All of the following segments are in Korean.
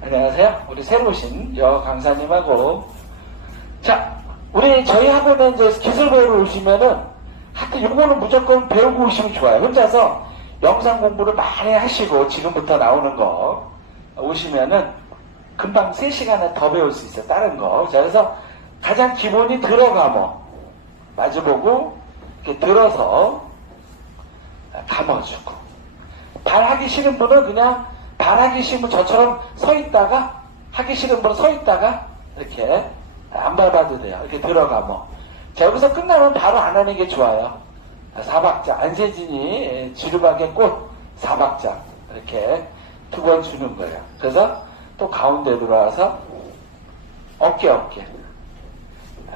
안녕하세요. 우리 새로 오신 여 강사님하고 자, 우리 저희 학원에 이제 기술 배우러 오시면은 하여튼 요거는 무조건 배우고 오시면 좋아요. 혼자서 영상 공부를 많이 하시고 지금부터 나오는 거 오시면은 금방 3시간에 더 배울 수 있어요. 다른 거. 자, 그래서 가장 기본이 들어가모. 마주보고 이렇게 들어서 감아주고 발 하기 싫은 분은 그냥 발 하기 싫으면 저처럼 서 있다가 하기 싫은 분은 서 있다가 이렇게 안 밟아도 돼요. 이렇게 들어가 뭐. 자, 여기서 끝나면 바로 안 하는 게 좋아요. 사박자, 안세진이 지르박의 꽃 사박자 이렇게 두 번 주는 거예요. 그래서 또 가운데 들어와서 어깨 어깨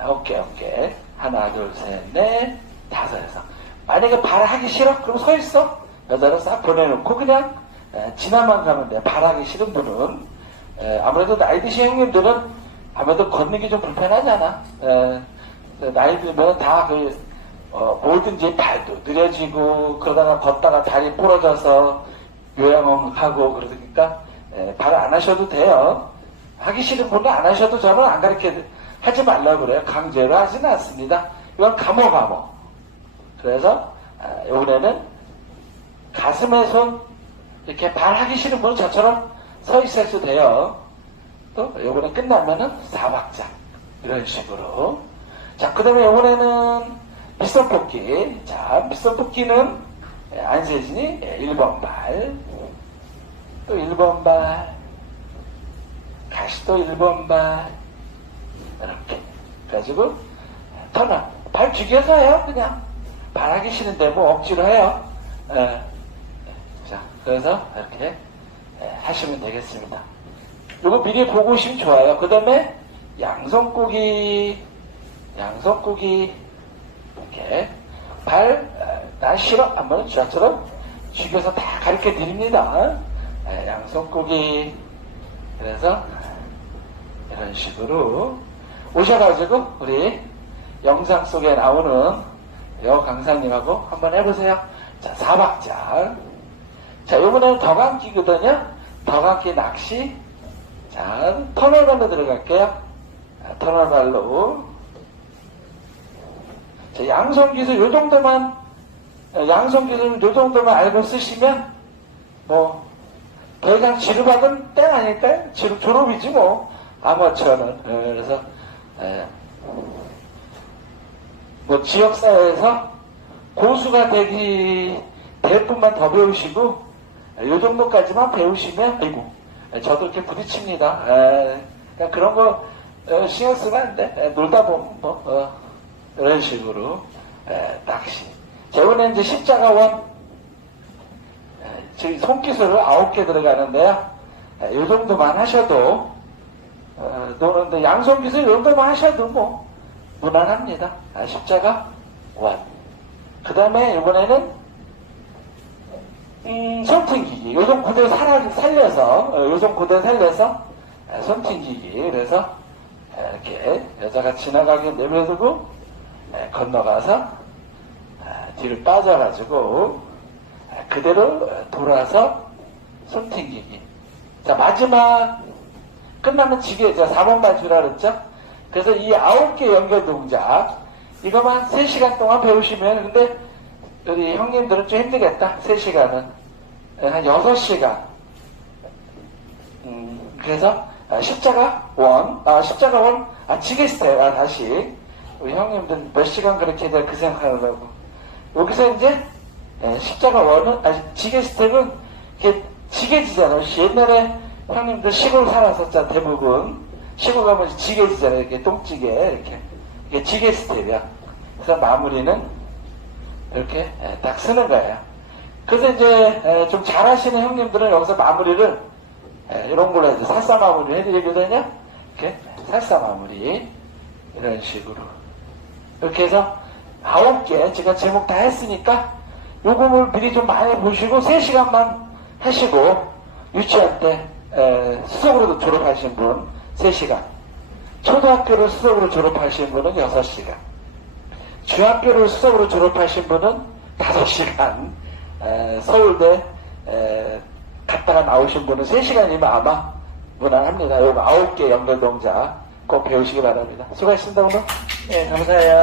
어깨 어깨 하나 둘 셋 넷 다섯에서 만약에 발 하기 싫어? 그럼 서 있어. 여자를 싹 보내놓고 그냥 에, 지나만 가면 돼. 발 하기 싫은 분은 에, 아무래도 나이 드신 형님들은 아무래도 걷는 게 좀 불편하잖아. 에, 나이 들면 다그 어, 뭐든지 발도 느려지고 그러다가 걷다가 다리 부러져서 요양원하고 그러니까 에, 발안 하셔도 돼요. 하기 싫은 분은 안 하셔도 저는 안 가르쳐 하지 말라고 그래요. 강제로 하지는 않습니다. 이건 감호 감호. 그래서 아, 이번에는 가슴에 손 이렇게 발 하기 싫은 분은 저처럼 서 있어도 돼요. 또 요번에 끝나면은 사박자 이런 식으로. 자 그다음에 요번에는 밑선 뽑기. 자 밑선 뽑기는 예, 안세진이 1번 발. 또 1번 발. 다시 또 1번 발. 이렇게 그래가지고 터널 발 죽여서 해요 그냥. 발 하기 싫은데 뭐 억지로 해요. 예. 자 그래서 이렇게 예, 하시면 되겠습니다 요거 미리 보고 오시면 좋아요 그 다음에 양손고기 양손고기 이렇게 발 나 싫어 한번 저처럼 죽여서 다 가르쳐 드립니다 예, 양손고기 그래서 이런 식으로 오셔가지고 우리 영상 속에 나오는 여 강사님하고 한번 해보세요. 자, 사박자. 자, 이번에는 더감기거든요. 더감기 낚시. 자, 터널발로 들어갈게요. 자, 터널발로. 자, 양손 기술 요 정도만, 양손 기술 요 정도만 알고 쓰시면, 뭐, 더 이상 지르박은 땡 아닐까요? 지르 졸업이지 뭐. 아마추어는. 예, 그래서, 예. 뭐 지역사회에서 고수가 되기 될 뿐만 더 배우시고 요 정도까지만 배우시면 아이고 저도 이렇게 부딪힙니다. 에, 그러니까 그런 거 어, 신경 쓰면 안 돼. 에, 놀다 보면 뭐 어, 이런 식으로 에, 낚시. 자, 이번에 이제 십자가원 에, 저희 손기술을 아홉 개 들어가는데요. 에, 요 정도만 하셔도 어, 노는데 양손 기술 요 정도만 하셔도 뭐 무난합니다. 아, 십자가 원. 그 다음에 이번에는 음, 손튕기기. 요정 그대로 살아, 살려서 어, 요정 그대로 살려서 아, 손튕기기. 그래서 아, 이렇게 여자가 지나가게 아, 건너가서 아, 뒤를 빠져가지고 아, 그대로 돌아서 손튕기기. 자 마지막 끝나면 지게 자 4번 맞추라 그랬죠? 그래서 이 아홉 개 연결 동작 이거만 3시간 동안 배우시면 근데 우리 형님들은 좀 힘들겠다 3시간은 한 6시간 음, 그래서 아, 십자가 원, 아, 십자가 원, 아, 지게 스텝, 아, 다시. 우리 형님들 몇 시간 그렇게 내가 그 생각하려고. 여기서 이제, 예, 십자가 원은, 아, 지게 스텝은, 이게 지게 지잖아요. 옛날에 형님들 시골 살았었잖아, 대부분. 시골 가면 지게 지잖아요. 이렇게 똥찌개, 이렇게. 이게 지게 스텝이야. 그래서 마무리는 이렇게 예, 딱 쓰는 거예요. 그래서 이제 예, 좀 잘하시는 형님들은 여기서 마무리를 예, 이런 걸로 해서 살사 마무리 해드리거든요. 이렇게 살사 마무리 이런 식으로 이렇게 해서 아홉 개 제가 제목 다 했으니까 요거를 미리 좀 많이 보시고 3시간만 하시고 유치원 때 에, 수석으로도 졸업하신 분 3시간 초등학교를 수석으로 졸업하신 분은 6시간 중학교를 수석으로 졸업하신 분은 5시간 에, 서울대 에, 갔다가 나오신 분은 3시간이면 아마 무난합니다. 요거 아홉 개 연결 동작 꼭 배우시기 바랍니다. 수고하셨습니다, 오늘. 예, 감사해요.